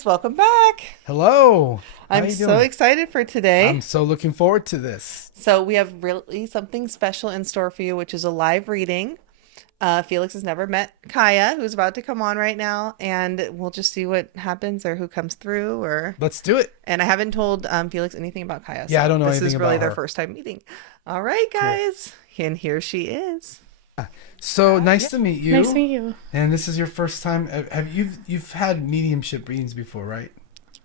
guys, welcome back. Hello. How I'm you so doing? excited for today. I'm so looking forward to this. So, we have really something special in store for you, which is a live reading. Felix has never met Kaya, who's about to come on right now, and we'll just see what happens or who comes through. Or Let's do it. And I haven't told Felix anything about Kaya, Yeah, so I don't know this anything is really about their her. first time meeting. All right, Cool. guys, and here she is. So nice Yeah. to meet you. Nice to meet you. And this is your first time. Have you've had mediumship readings before, right?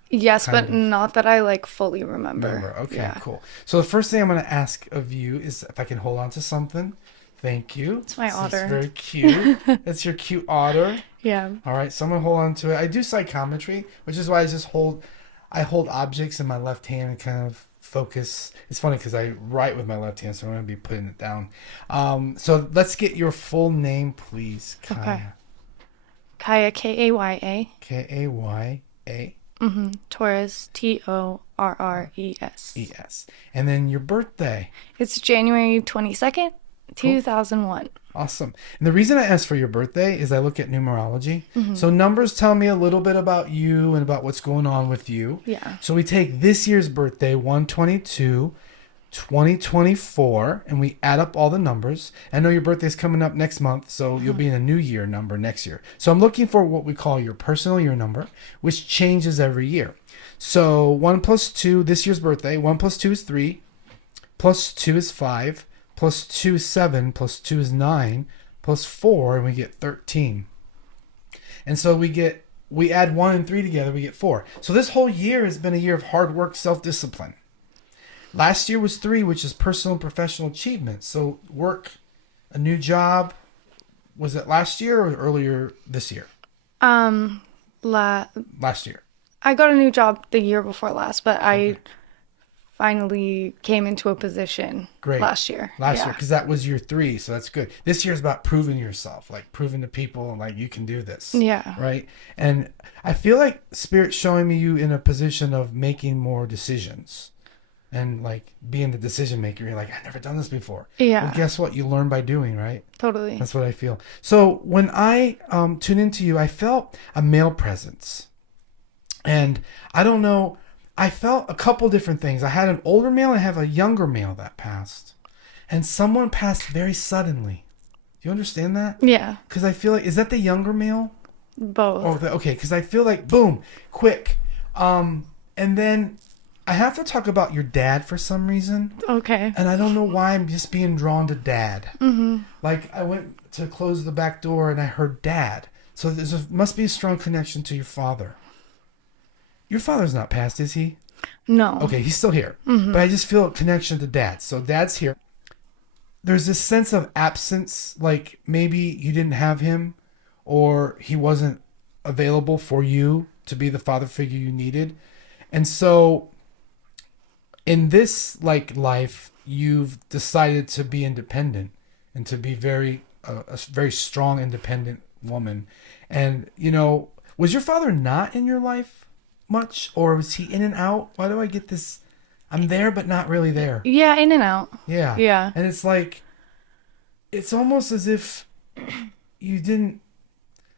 Yes, Kind but of. not that I like fully remember. Remember. Okay, Yeah. cool. So the first thing I'm going to ask of you is if I can hold on to something. Thank you. It's my This otter. is very cute. That's your cute otter. Yeah. All right, so I'm gonna hold on to it. I do psychometry, which is why I hold objects in my left hand and kind of focus. It's funny because I write with my left hand, so I'm gonna be putting it down. So let's get your full name, please. Kaya. Okay. Kaya, Kaya. Kaya. Torres, Torres. Es. And then your birthday. It's January 22nd, 2001. Awesome. And the reason I ask for your birthday is I look at numerology. So numbers tell me a little bit about you and about what's going on with you. Yeah. So we take this year's birthday, 1/22, 2024, and we add up all the numbers. I know your birthday's coming up next month, so you'll be in a new year number next year. So I'm looking for what we call your personal year number, which changes every year. So 1 plus 2, this year's birthday, 1 plus 2 is 3, plus 2 is 5, plus 2 is 7, plus 2 is 9, plus 4, and we get 13. And so we add 1 and 3 together, we get 4. So this whole year has been a year of hard work, self-discipline. Last year was 3, which is personal and professional achievement. So work, a new job. Was it last year or earlier this year? La- Last year. I got a new job the year before last, but I finally came into a position Great. last year. Last Yeah. year, because that was year 3, so that's good. This year's about proving yourself, like proving to people, like you can do this. Yeah. Right? And I feel like Spirit's showing me you in a position of making more decisions. And like being the decision maker, you're like, I've never done this before. Yeah. Well, guess what? You learn by doing, right? Totally. That's what I feel. So when I tuned into you, I felt a male presence. And I don't know, I felt a couple different things. I had an older male, I have a younger male that passed. And someone passed very suddenly. Do you understand that? Yeah. Because I feel like, is that the younger male? Both. Oh, okay, because I feel like, boom, quick. And then I have to talk about your dad for some reason. Okay. And I don't know why I'm just being drawn to dad. Like I went to close the back door and I heard dad. So must be a strong connection to your father. Your father's not passed, is he? No. Okay, he's still here. But I just feel a connection to dad. So dad's here. There's this sense of absence, like maybe you didn't have him or he wasn't available for you to be the father figure you needed. And so in this like life, you've decided to be independent and to be a very strong, independent woman. And, you know, was your father not in your life much, or was he in and out? Why do I get this? I'm there, but not really there. Yeah, in and out. Yeah. Yeah. And it's like, it's almost as if you didn't,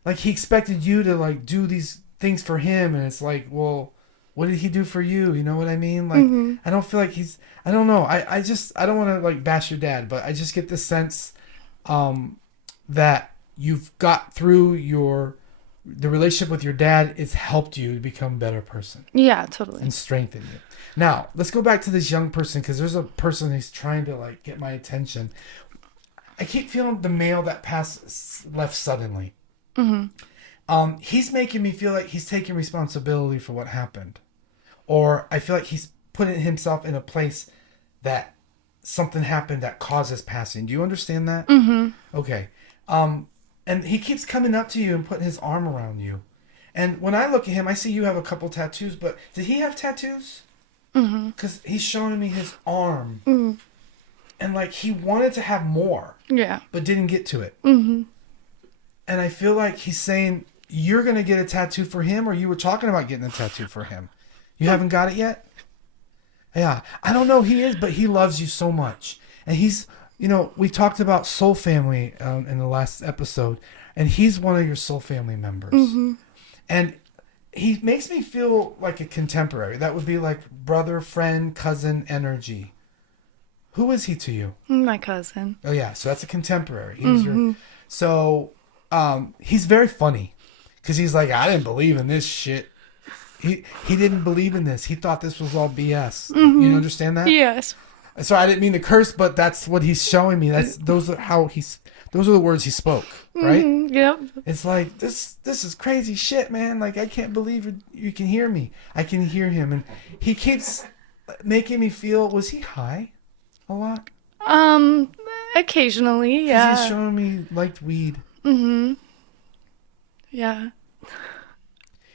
like he expected you to like do these things for him. And it's like, well, what did he do for you? You know what I mean? Like, I don't feel like I don't know. I don't want to like bash your dad, but I just get the sense that you've got through the relationship with your dad. It's helped you to become a better person Yeah, totally. and strengthen you. Now, let's go back to this young person because there's a person who's trying to like get my attention. I keep feeling the male that left suddenly. He's making me feel like he's taking responsibility for what happened. Or I feel like he's putting himself in a place that something happened that causes passing. Do you understand that? Okay. And he keeps coming up to you and putting his arm around you. And when I look at him, I see you have a couple tattoos, but did he have tattoos? Because he's showing me his arm. And like he wanted to have more, Yeah. but didn't get to it. And I feel like he's saying, you're going to get a tattoo for him, or you were talking about getting a tattoo for him. You haven't got it yet? Yeah. I don't know who he is, but he loves you so much. And he's, you know, we talked about soul family in the last episode, and he's one of your soul family members. And he makes me feel like a contemporary. That would be like brother, friend, cousin energy. Who is he to you? My cousin. Oh yeah, so that's a contemporary. He's very funny because he's like, I didn't believe in this shit. He didn't believe in this. He thought this was all BS. You understand that? Yes. So I didn't mean to curse, but that's what he's showing me. Those are the words he spoke, right? Yep. It's like this is crazy shit, man. Like I can't believe you can hear me. I can hear him, and he keeps making me feel. Was he high a lot? Occasionally, 'Cause yeah. he's showing me liked weed. Yeah.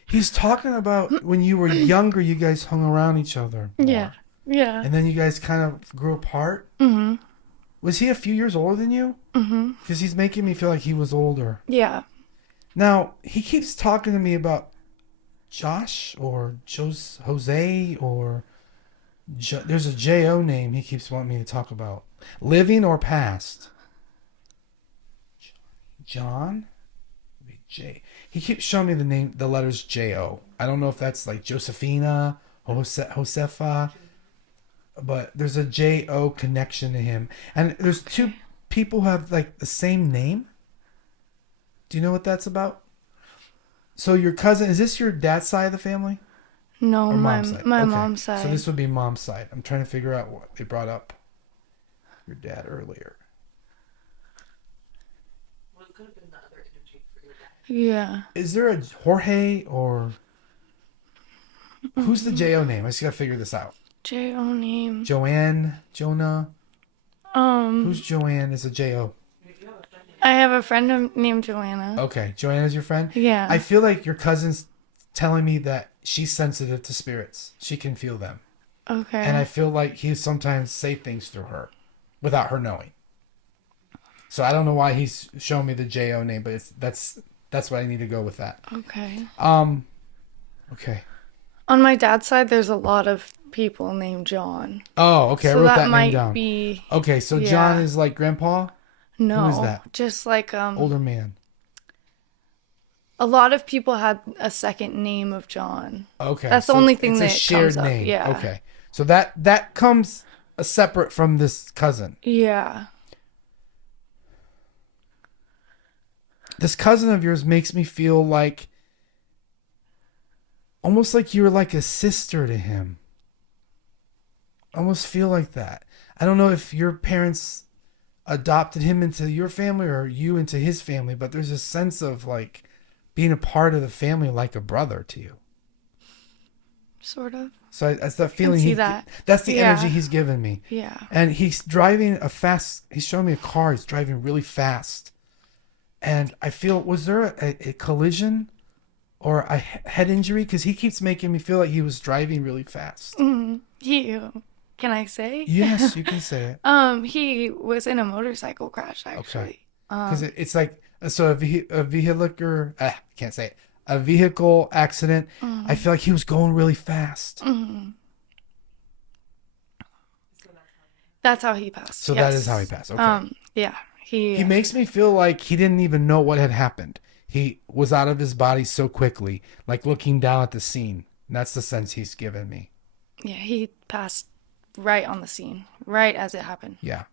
He's talking about when you were younger, you guys hung around each other more. Yeah. Yeah. And then you guys kind of grew apart. Was he a few years older than you? Because he's making me feel like he was older. Yeah. Now, he keeps talking to me about Josh or Jose or there's a J-O name he keeps wanting me to talk about. Living or past? John? J. He keeps showing me the letters J-O. I don't know if that's like Josephina, Josefa, but there's a J-O connection to him. And there's two people who have like the same name. Do you know what that's about? So your cousin, is this your dad's side of the family? No, Or my mom's side? my Okay. mom's side. So this would be mom's side. I'm trying to figure out what they brought up your dad earlier. Well, it could have been the other energy for your dad. Yeah. Is there a Jorge or who's the J-O name? I just gotta figure this out. J-O name. Joanne, Jonah. Who's Joanne? Is a J-O. I have a friend named Joanna. Okay, Joanna's your friend? Yeah. I feel like your cousin's telling me that she's sensitive to spirits. She can feel them. Okay. And I feel like he sometimes say things through her without her knowing. So I don't know why he's showing me the J-O name, but that's what I need to go with that. Okay. Okay. On my dad's side, there's a lot of people named John. Oh, okay. I So wrote that that name might down. be Okay, so yeah. John is like grandpa? no. Who is that? Just like Older man. a lot of people had a second name of John. Okay. That's the so only thing it's that a shared comes up, name. yeah. Okay. So that comes separate from this cousin. Yeah. This cousin of yours makes me feel like almost like you were like a sister to him. I almost feel like that. I don't know if your parents adopted him into your family or you into his family, but there's a sense of like being a part of the family like a brother to you. Sort of. So that's that feeling. see that. That's the Yeah. energy he's given me. Yeah. And he's driving he's showing me a car. He's driving really fast. And I feel, was there a collision or a head injury? Because he keeps making me feel like he was driving really fast. Can I say? Yes, you can say it. He was in a motorcycle crash actually. Because it's like, so a vehicle, can't say it. A vehicle accident. I feel like he was going really fast. That's how he passed. So that is how he passed. Okay. Yeah. He makes me feel like he didn't even know what had happened. He was out of his body so quickly, like looking down at the scene. And that's the sense he's given me. Yeah, he passed right on the scene, right as it happened. Yeah.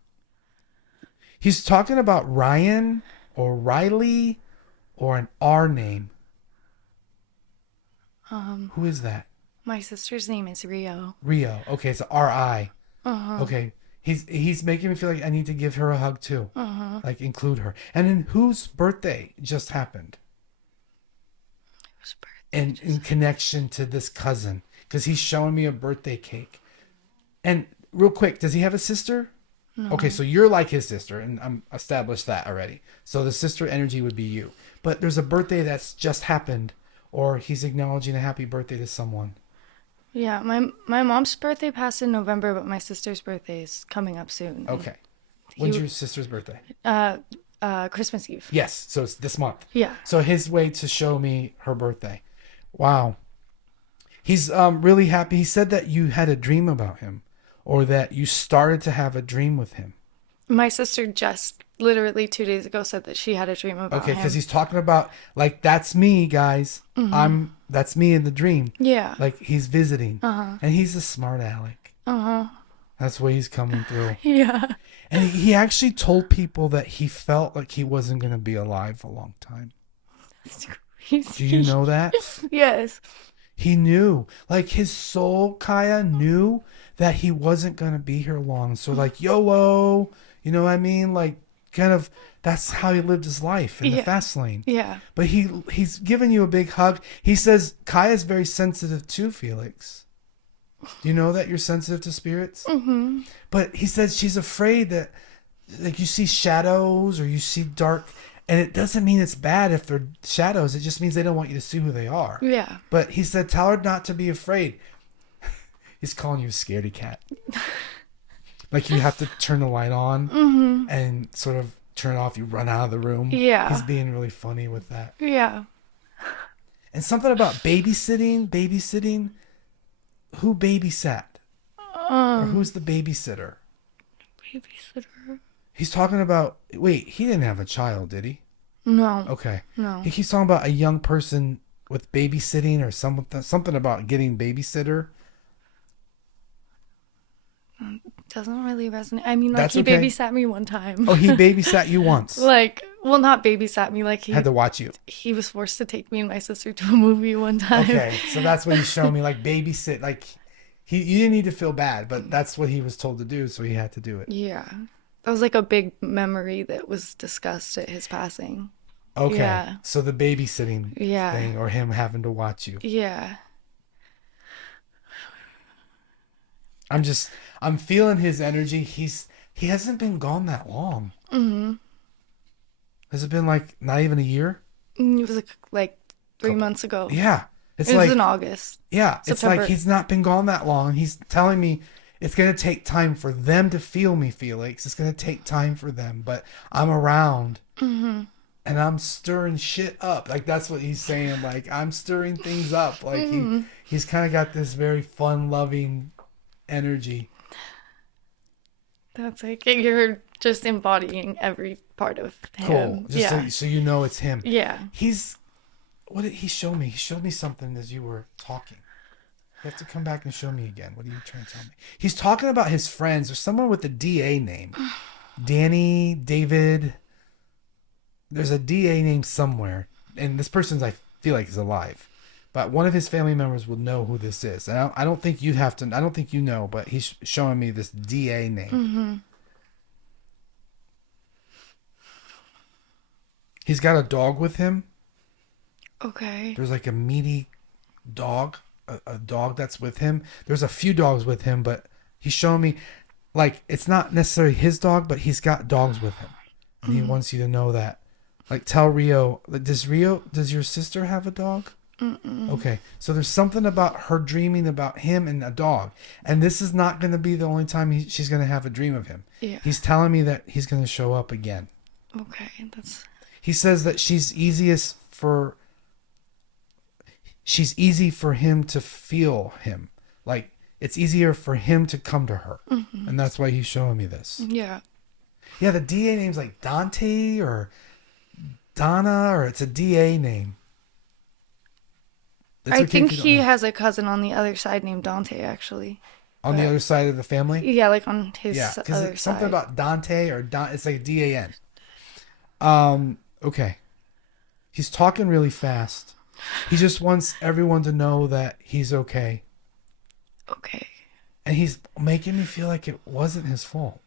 He's talking about Ryan or Riley or an R name. Who is that? My sister's name is Rio. Rio. Okay, it's R-I. Okay. He's making me feel like I need to give her a hug too. Like include her. And then whose birthday just happened? Whose birthday? In connection to this cousin. Because he's showing me a birthday cake. And real quick, does he have a sister? No. Okay, so you're like his sister, and I'm established that already. So the sister energy would be you. But there's a birthday that's just happened, or he's acknowledging a happy birthday to someone. Yeah, my mom's birthday passed in November, but my sister's birthday is coming up soon. Okay. When's your sister's birthday? Christmas Eve. Yes, so it's this month. Yeah. So his way to show me her birthday. Wow. He's really happy. He said that you had a dream about him, or that you started to have a dream with him. My sister just literally 2 days ago said that she had a dream about Okay, him. because he's talking about, like, that's me, guys. That's me in the dream. Yeah. Like, he's visiting. And he's a smart aleck. That's why he's coming through. Yeah. And he actually told people that he felt like he wasn't going to be alive a long time. That's crazy. Do you know that? Yes. He knew. Like, his soul, Kaya, knew that he wasn't going to be here long. So, like, YOLO, you know what I mean? Like, kind of, that's how he lived his life in the fast lane. Yeah. But he's giving you a big hug. He says Kaya's very sensitive too, Felix. Do you know that you're sensitive to spirits? Mm-hmm. But he says she's afraid that, like, you see shadows or you see dark, and it doesn't mean it's bad if they're shadows. It just means they don't want you to see who they are. Yeah. But he said, tell her not to be afraid. He's calling you a scaredy cat. Like, you have to turn the light on and sort of turn it off. You run out of the room. Yeah. He's being really funny with that. Yeah. And something about babysitting. Who babysat? Or who's the babysitter? Babysitter. He's talking about, wait, he didn't have a child, did he? No. Okay. No. He keeps talking about a young person with babysitting or something about getting babysitter. Doesn't really resonate. I mean, like, That's he okay. babysat me one time. Oh, he babysat you once. Like, well, not babysat me. Like, Had to watch you. he was forced to take me and my sister to a movie one time. Okay, so that's what he's showing me, like, babysit. Like, you didn't need to feel bad, but that's what he was told to do, so he had to do it. Yeah. That was like a big memory that was discussed at his passing. Okay, Yeah. so the babysitting Yeah. thing, or him having to watch you. Yeah. I'm feeling his energy. He hasn't been gone that long. Mm-hmm. Has it been, like, not even a year? It was like 3 months ago. Yeah. It was in August. Yeah, it's September. like he's not been gone that long. He's telling me it's going to take time for them to feel me, Felix. It's going to take time for them, but I'm around. Mm-hmm. And I'm stirring shit up. Like, that's what he's saying. Like, I'm stirring things up. Like, he's kind of got this very fun, loving energy. That's like, you're just embodying every part of him. Cool. Just so you know it's him. Yeah. What did he show me? He showed me something as you were talking. You have to come back and show me again. What are you trying to tell me? He's talking about his friends. There's someone with a DA name. Danny, David. There's a DA name somewhere. And this person's, I feel like, is alive. But one of his family members will know who this is. And I don't think you have to. I don't think you know, but he's showing me this DA name. Mm-hmm. He's got a dog with him. Okay. There's like a meaty dog, a dog that's with him. There's a few dogs with him, but he's showing me, like, it's not necessarily his dog, but he's got dogs with him. And he wants you to know that. Like, tell Rio, does your sister have a dog? Mm-mm. Okay, so there's something about her dreaming about him and a dog. And this is not going to be the only time she's going to have a dream of him. Yeah. He's telling me that he's going to show up again. Okay, that's... He says that she's easy for him to feel him. Like, it's easier for him to come to her. Mm-hmm. And that's why he's showing me this. Yeah. Yeah, the DA name's like Dante or Donna, or it's a DA name. It's I okay think if you he don't know. has a cousin on the other side named Dante, actually. On the other side of the family? Yeah, like on his Yeah, other because side. something about Dante or it's like DAN. Okay. He's talking really fast. He just wants everyone to know that he's okay. Okay. And he's making me feel like it wasn't his fault.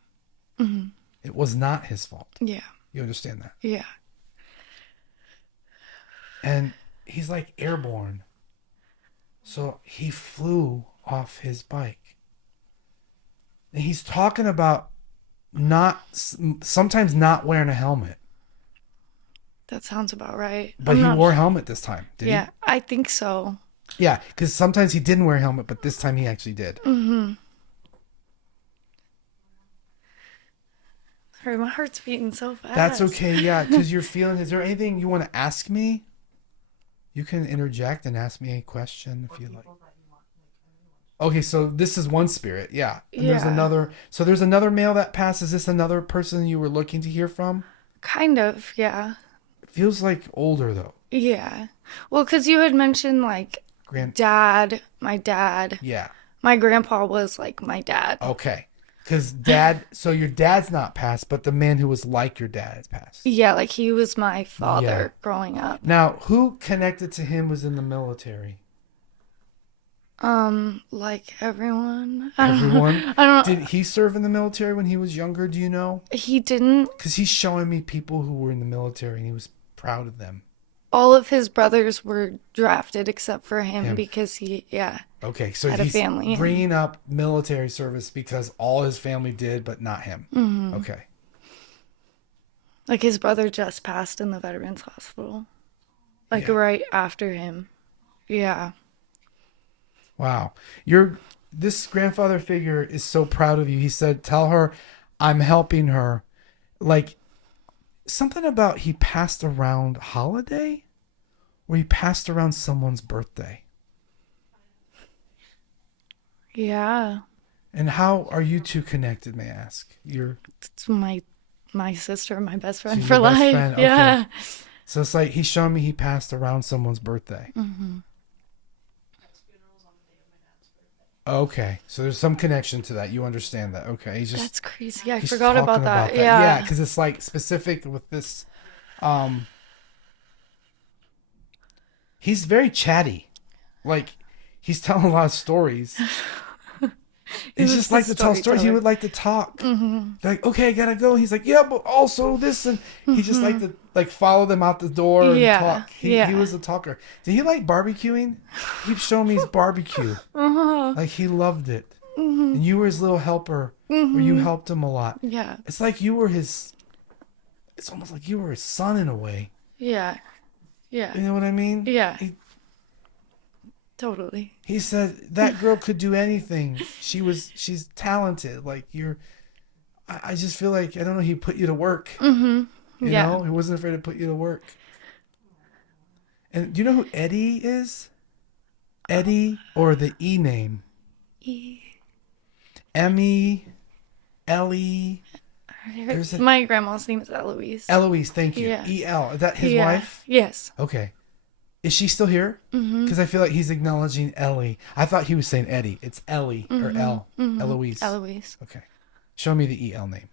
Mm-hmm. It was not his fault. Yeah. You understand that? Yeah. And he's like airborne. So he flew off his bike. And he's talking about sometimes not wearing a helmet. That sounds about right. But he wore a helmet this time, did he? Yeah, I think so. Yeah, because sometimes he didn't wear a helmet, but this time he actually did. Mm-hmm. Sorry, my heart's beating so fast. That's okay, yeah, because you're feeling... Is there anything you want to ask me? You can interject and ask me a question if you like. Okay, so this is one spirit, yeah. And there's Yeah. another. So there's another male that passed. Is this another person you were looking to hear from? Kind of, yeah. It feels like older though. Yeah. Well, because you had mentioned like my dad. Yeah. My grandpa was like my dad. Okay. Because dad. So your dad's not passed, but the man who was like your dad has passed. Yeah, like he was my father Yeah. growing up. Now, who connected to him was in the military? Like everyone. Everyone. I don't. Did he serve in the military when he was younger? Do you know? He didn't. Because he's showing me people who were in the military, and he was proud of them. All of his brothers were drafted except for him, Him. because yeah. Okay, so Had a he's family. bringing up military service because all his family did, but not him. Mm-hmm. Okay. Like his brother just passed in the Veterans Hospital. Like Yeah. right after him. Yeah. Wow. This grandfather figure is so proud of you. He said, tell her I'm helping her. Like something about he passed around holiday or he passed around someone's birthday. Yeah. And how are you two connected, may I ask? It's my sister, my best friend She's for your best life. friend? Okay. Yeah. So it's like he's showing me he passed around someone's birthday. Mm-hmm. Okay, so there's some connection to that. You understand that? Okay, That's crazy. I he's forgot talking about that. Yeah, Yeah. because it's like specific with this. He's very chatty, like he's telling a lot of stories. He was just the like to tell stories. He storyteller. would like to talk. Mm-hmm. Like, okay, I gotta go. He's like, yeah, but also this, and he just like to like follow them out the door and Yeah, talk. He yeah. was a talker. Did he like barbecuing? He keeps showing me his barbecue. Uh-huh. Like he loved it. Mm-hmm. And you were his little helper, or you helped him a lot. Yeah. It's like you were his. It's almost like you were his son in a way. Yeah. You Yeah. know what I mean? Yeah. He, Totally. he said that girl could do anything. She's talented. Like you're. I just feel like I don't know. He put you to work. Mm-hmm. You Yeah. know, he wasn't afraid to put you to work. And do you know who Eddie is? Eddie or the E name? Emmy, Ellie. There's a- My grandma's name is Eloise. Eloise, thank you. Yeah. E.L. Is that his Yeah. wife? Yes. Okay. Is she still here? Mm-hmm. Because I feel like he's acknowledging Ellie. I thought he was saying Eddie. It's Ellie or L. Mm-hmm. Eloise. Eloise. Okay. Show me the E.L. name.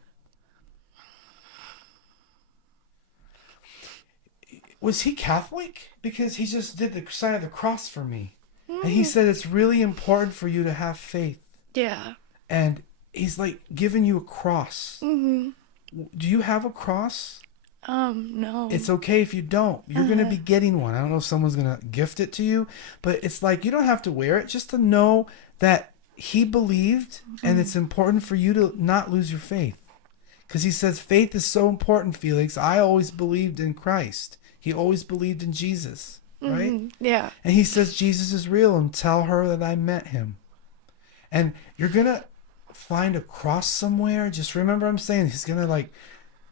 Was he Catholic? Because he just did the sign of the cross for me. And he said it's really important for you to have faith. Yeah. And he's like giving you a cross. Mm-hmm. Do you have a cross? No. It's okay if you don't. You're going to be getting one. I don't know if someone's going to gift it to you, but it's like you don't have to wear it, just to know that he believed and it's important for you to not lose your faith. Because he says faith is so important, Felix. I always believed in Christ. He always believed in Jesus, right? Mm-hmm. Yeah. And he says Jesus is real and tell her that I met him. And you're going to find a cross somewhere. Just remember I'm saying he's going to like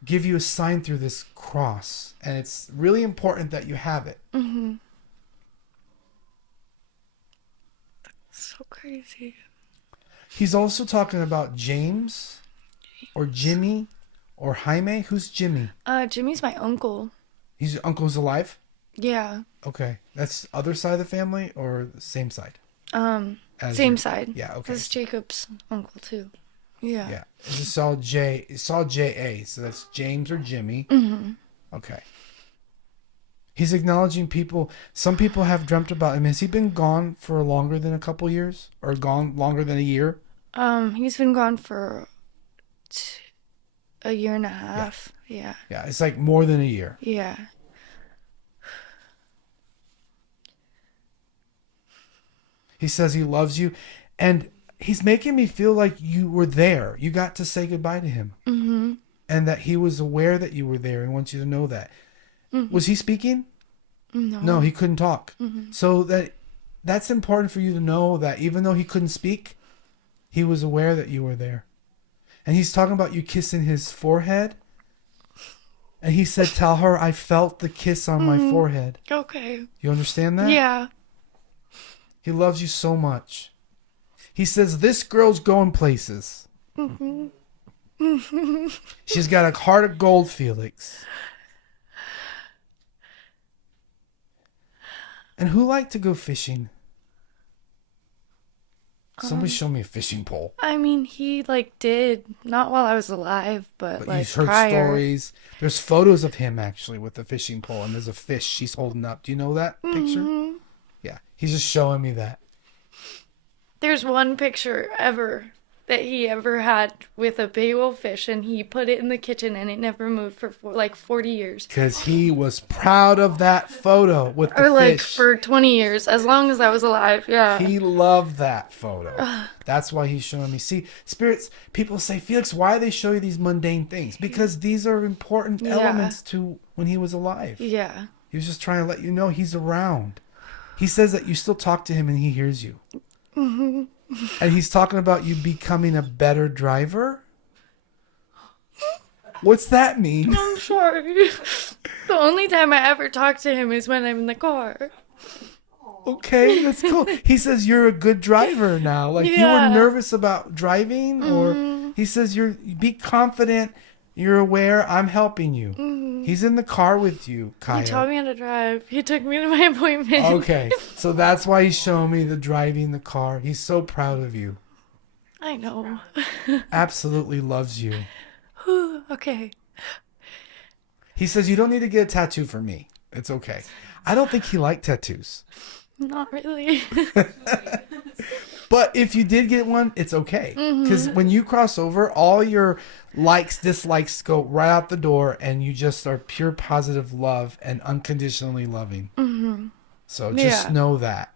give you a sign through this cross. And it's really important that you have it. Mm-hmm. So crazy. He's also talking about James or Jimmy or Jaime. Who's Jimmy? Jimmy's my uncle. His uncle's alive? Yeah. Okay. That's other side of the family or the same side? As Same your- side. Yeah, okay. That's Jacob's uncle too. Yeah. Yeah. It's just all J. It's all J.A. So that's James or Jimmy. Mm-hmm. Okay. He's acknowledging people. Some people have dreamt about him. Has he been gone for longer than a couple years? Or gone longer than a year? He's been gone for a year and a half. Yeah. Yeah, it's like more than a year. Yeah. He says he loves you. And he's making me feel like you were there. You got to say goodbye to him. Mm-hmm. And that he was aware that you were there and wants you to know that. Mm-hmm. Was he speaking? No. No, he couldn't talk. Mm-hmm. So that's important for you to know that even though he couldn't speak, he was aware that you were there. And he's talking about you kissing his forehead. And he said, tell her I felt the kiss on my forehead. Okay. You understand that? Yeah. He loves you so much. He says, this girl's going places. She's got a heart of gold, Felix. And who liked to go fishing? Somebody show me a fishing pole. I mean, he like did not while I was alive, but like You've heard prior. stories. There's photos of him actually with a fishing pole, and there's a fish she's holding up. Do you know that picture? Yeah, he's just showing me that. There's one picture ever that he ever had with a big old fish, and he put it in the kitchen, and it never moved for like 40 years. Because he was proud of that photo with the Or like fish. for 20 years, as long as I was alive. Yeah. He loved that photo. That's why he's showing me. See, spirits, people say, Felix, why do they show you these mundane things? Because these are important elements to when he was alive. Yeah. He was just trying to let you know he's around. He says that you still talk to him and he hears you. Mm-hmm. And he's talking about you becoming a better driver. What's that mean? I'm sorry. The only time I ever talk to him is when I'm in the car. Okay, that's cool. He says you're a good driver now. Like you were nervous about driving, or he says be confident. You're aware. I'm helping you. He's in the car with you, Kaya. He taught me how to drive. He took me to my appointment. Okay, so that's why he's showing me the driving the car. He's so proud of you. I know. Absolutely loves you. Okay. He says you don't need to get a tattoo for me. It's okay. I don't think he liked tattoos. Not really. But if you did get one, it's okay. Because when you cross over, all your likes, dislikes go right out the door, and you just are pure positive love and unconditionally loving. So just know that.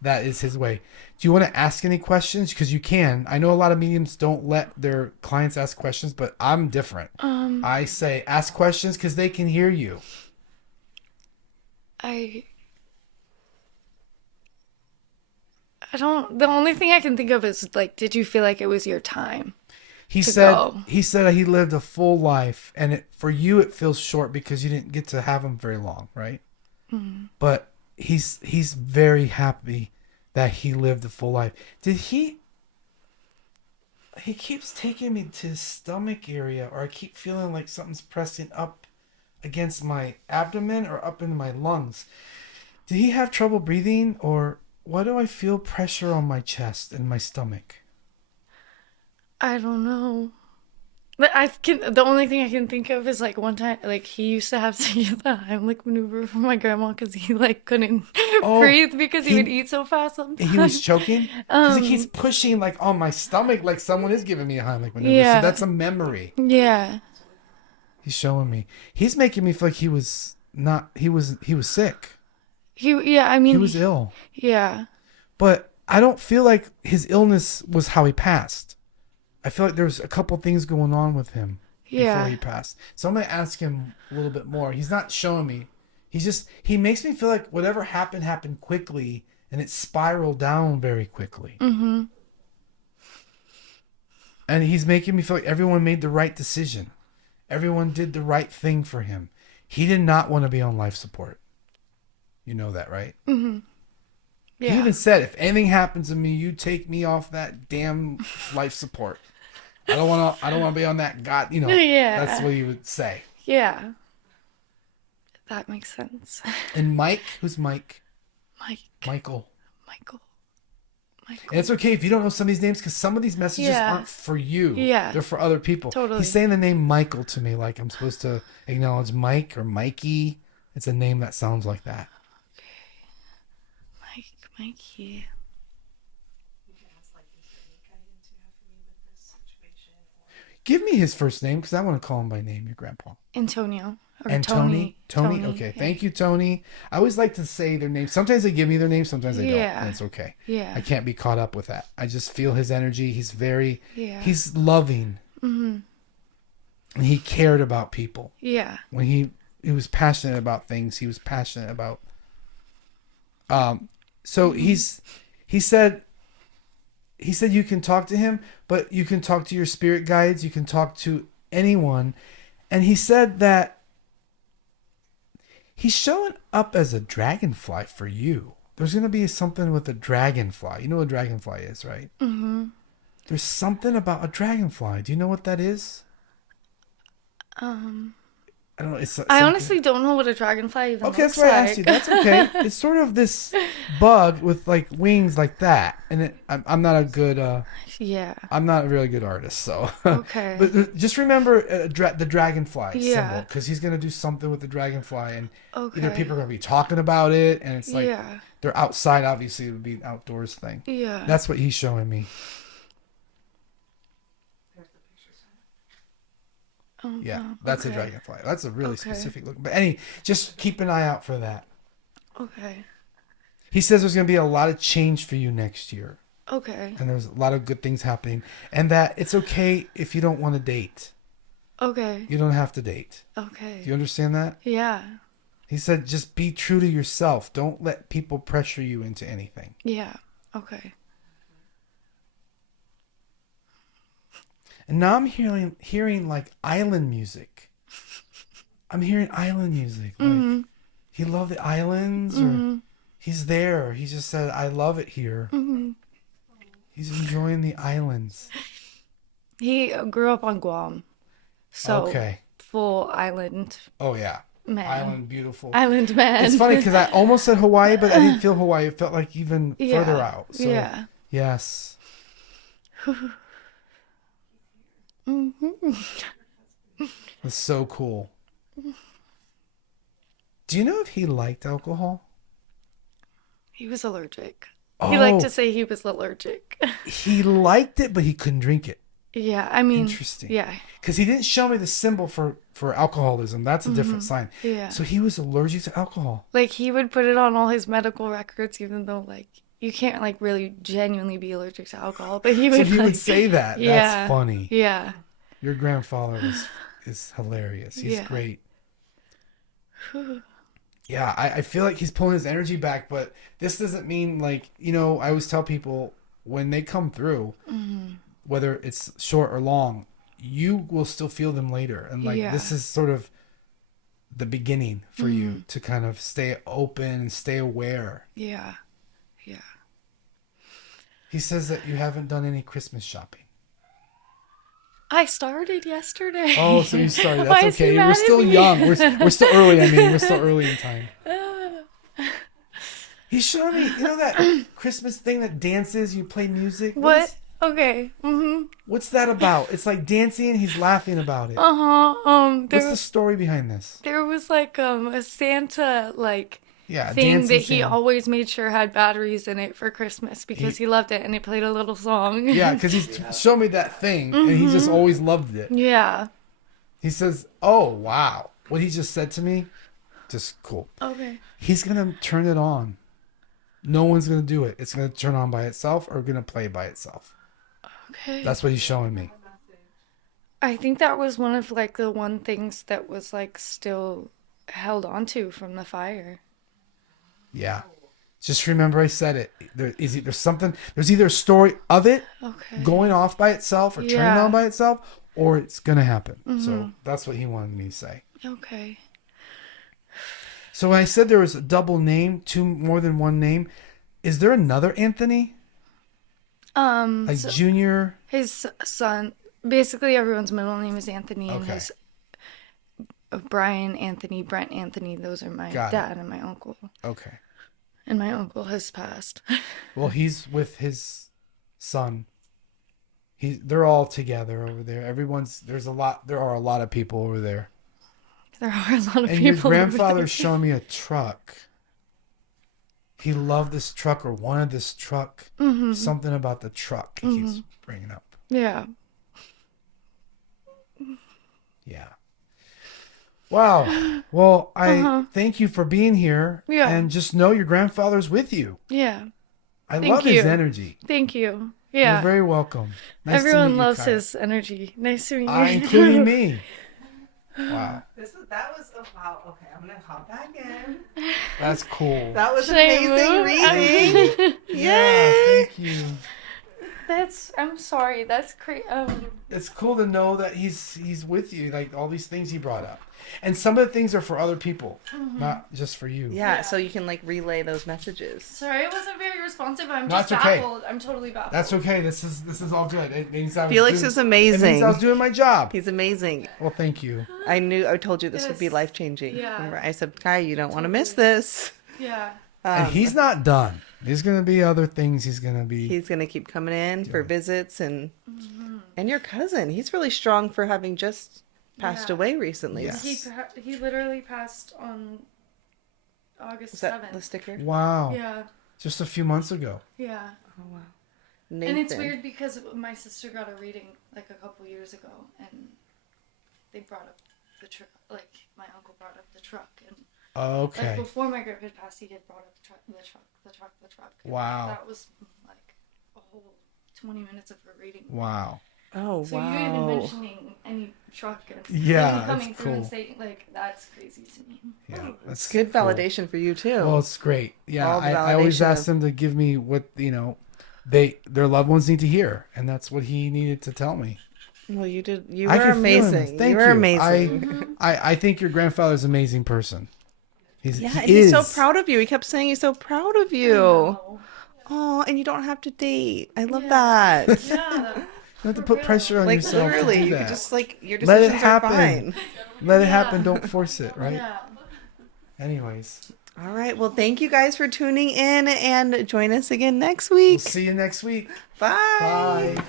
That is his way. Do you want to ask any questions? Because you can. I know a lot of mediums don't let their clients ask questions, but I'm different. I say ask questions because they can hear you. I don't. The only thing I can think of is like, did you feel like it was your time? He said he lived a full life, and for you it feels short because you didn't get to have him very long, right? But he's very happy that he lived a full life. Did he? He keeps taking me to his stomach area, or I keep feeling like something's pressing up against my abdomen or up in my lungs. Did he have trouble breathing, or why do I feel pressure on my chest and my stomach? I don't know. But the only thing I can think of is like one time, like he used to have to get the Heimlich maneuver from my grandma because he like couldn't breathe because he would eat so fast sometimes. He was choking? Because he keeps pushing like on my stomach like someone is giving me a Heimlich maneuver. So that's a memory. Yeah. He's showing me. He's making me feel like he was sick. He was ill. Yeah. But I don't feel like his illness was how he passed. I feel like there's a couple things going on with him before he passed. So I'm going to ask him a little bit more. He's not showing me. He makes me feel like whatever happened quickly, and it spiraled down very quickly. And he's making me feel like everyone made the right decision. Everyone did the right thing for him. He did not want to be on life support. You know that, right? Yeah. He even said, if anything happens to me, you take me off that damn life support. I don't want to be on that God, Yeah. That's what he would say. Yeah. That makes sense. And Mike, who's Mike? Michael. And it's okay if you don't know some of these names, because some of these messages aren't for you. Yeah. They're for other people. Totally. He's saying the name Michael to me like I'm supposed to acknowledge Mike or Mikey. It's a name that sounds like that. Mikey. Give me his first name because I want to call him by name, your grandpa. Antonio. Or And Tony? Tony. Okay. Yeah. Thank you, Tony. I always like to say their names. Sometimes they give me their name, sometimes they don't. Yeah. And it's okay. Yeah. I can't be caught up with that. I just feel his energy. He's very, he's loving. Mm-hmm. And he cared about people. Yeah. When he was passionate about things, he was passionate about. So he said you can talk to him, but you can talk to your spirit guides. You can talk to anyone. And he said that he's showing up as a dragonfly for you. there's going to be something with a dragonfly. You know what a dragonfly is, right? Mm-hmm. There's something about a dragonfly. Do you know what that is? I don't know. It's I honestly don't know what a dragonfly even okay, looks that's why I like. asked you. That's okay. It's sort of this bug with like wings like that, and I'm not a good. Yeah. I'm not a really good artist, so. Okay. But just remember the dragonfly Yeah. symbol, because he's gonna do something with the dragonfly, and Okay. either people are gonna be talking about it, and it's like Yeah. they're outside. Obviously, it would be an outdoors thing. Yeah. That's what he's showing me. Oh, Yeah, wow. that's a Okay. dragonfly. That's a really Okay. specific look. But just keep an eye out for that. Okay. He says there's going to be a lot of change for you next year. Okay. And there's a lot of good things happening. And that it's okay if you don't want to date. Okay. You don't have to date. Okay. Do you understand that? Yeah. He said just be true to yourself. Don't let people pressure you into anything. Yeah. Okay. And now I'm hearing like island music. I'm hearing island music. Like he loved the islands, or he's there. He just said, I love it here. He's enjoying the islands. He grew up on Guam. So Okay. full island Oh yeah. man. Island, beautiful. Island man. It's funny because I almost said Hawaii, but I didn't feel Hawaii. It felt like even Yeah. further out. So, Yeah. yes. It's so cool. Do you know if he liked alcohol? He was allergic. Oh, He liked to say he was allergic. he liked it, but he couldn't drink it. Yeah, I mean, Interesting. yeah, Because he didn't show me the symbol for alcoholism. That's a different sign. yeah. So he was allergic to alcohol. Like he would put it on all his medical records, even though like you can't like really genuinely be allergic to alcohol. But he So would he like, would say that. Yeah. That's funny. Yeah, Your grandfather is hilarious. He's Yeah. great. Yeah, I feel like he's pulling his energy back, but this doesn't mean like, I always tell people when they come through, whether it's short or long, you will still feel them later. And like, Yeah. this is sort of the beginning for you to kind of stay open and stay aware. yeah, yeah. He says that you haven't done any Christmas shopping. I started yesterday. Oh, so you started. Why That's is he okay. mad We're at still me? young. We're still early. I mean, we're still early in time. He's showing me, that Christmas thing that dances, you play music. What? Okay. What's that about? It's like dancing and he's laughing about it. There What's the was story behind this? there was like a Santa like Yeah, thing dancing that he Santa. always made sure had batteries in it for Christmas because he loved it and it played a little song. Yeah, because he's showed me that thing and he just always loved it. Yeah. He says, oh, wow. What he just said to me, just cool. Okay. He's going to turn it on. No one's going to do it. It's going to turn on by itself or going to play by itself. Okay. That's what he's showing me. I think that was one of like the one things that was like still held onto from the fire. Yeah. Just remember I said it. There's either a story of it Okay. going off by itself or turning Yeah. on by itself, or it's going to happen. So that's what he wanted me to say. Okay. So when I said there was a double name, more than one name, is there another Anthony? Like So Junior? his son, basically everyone's middle name is Anthony, and Okay. his Brian Anthony, Brent Anthony. Those are my Got it. dad and my uncle. Okay. And my uncle has passed. Well, he's with his son. They're all together over there. There are a lot of people over there. There are a lot of And people. your over grandfather's there. showing me a truck. He loved this truck or wanted this truck. Something about the truck he keeps bringing up. Yeah. Yeah. Wow. Well, I thank you for being here. Yeah. And just know your grandfather's with you. Yeah. I Thank love his you. energy. Thank you. You're Yeah. very welcome. Nice to meet Everyone you, loves Kyle. his energy. Nice to meet you. Including me. Wow. That was wow. Okay, I'm gonna hop back in. That's cool. That was Should I amazing move? reading. Yeah, Yay! thank you. I'm sorry. That's crazy. It's cool to know that he's with you, like all these things he brought up. And some of the things are for other people, not just for you. Yeah, so you can like relay those messages. Sorry, I wasn't very responsive. I'm No, just that's okay. baffled. I'm totally baffled. That's okay. This is all good. It means Felix is It amazing. means I was doing my job. He's amazing. Well, thank you. I told you this would be Yes. life changing. Yeah. Remember, I said, Kai, you don't want to miss this. Yeah. And he's not done. There's gonna be other things he's gonna keep coming in for visits and your cousin. He's really strong for having just passed away recently. Yes. He literally passed on August Is that 7th. the sticker? Wow. Yeah. Just a few months ago. Yeah. Oh wow. And it's weird because my sister got a reading like a couple years ago, and they brought up the truck. Like my uncle brought up the truck, and Okay. like before my grandpa passed, he had brought up the truck. And Wow. that was like a whole 20 minutes of her reading. Wow. Oh So wow. you even mentioning any truck and Yeah, him coming that's through and cool. saying like that's crazy to me. Yeah. That's Good cool. validation for you too. Well, it's great. Yeah. All the I always validation ask of- them to give me what their loved ones need to hear, and that's what he needed to tell me. Well, you did. You I were can feel him. amazing. Thank you were you. amazing. I think your grandfather's an amazing person. Yeah, he and he's so is. proud of you. He kept saying he's so proud of you. No. Oh, and you don't have to date. I love Yeah. that. Yeah. You have to For put real. pressure on Like yourself literally, to do you that. could just like your Let it decisions are happen. fine. Let it Yeah. happen. Don't force it, right? Yeah. Anyways, All right. Well, thank you guys for tuning in and join us again next we'll week. see you next week. Bye. Bye.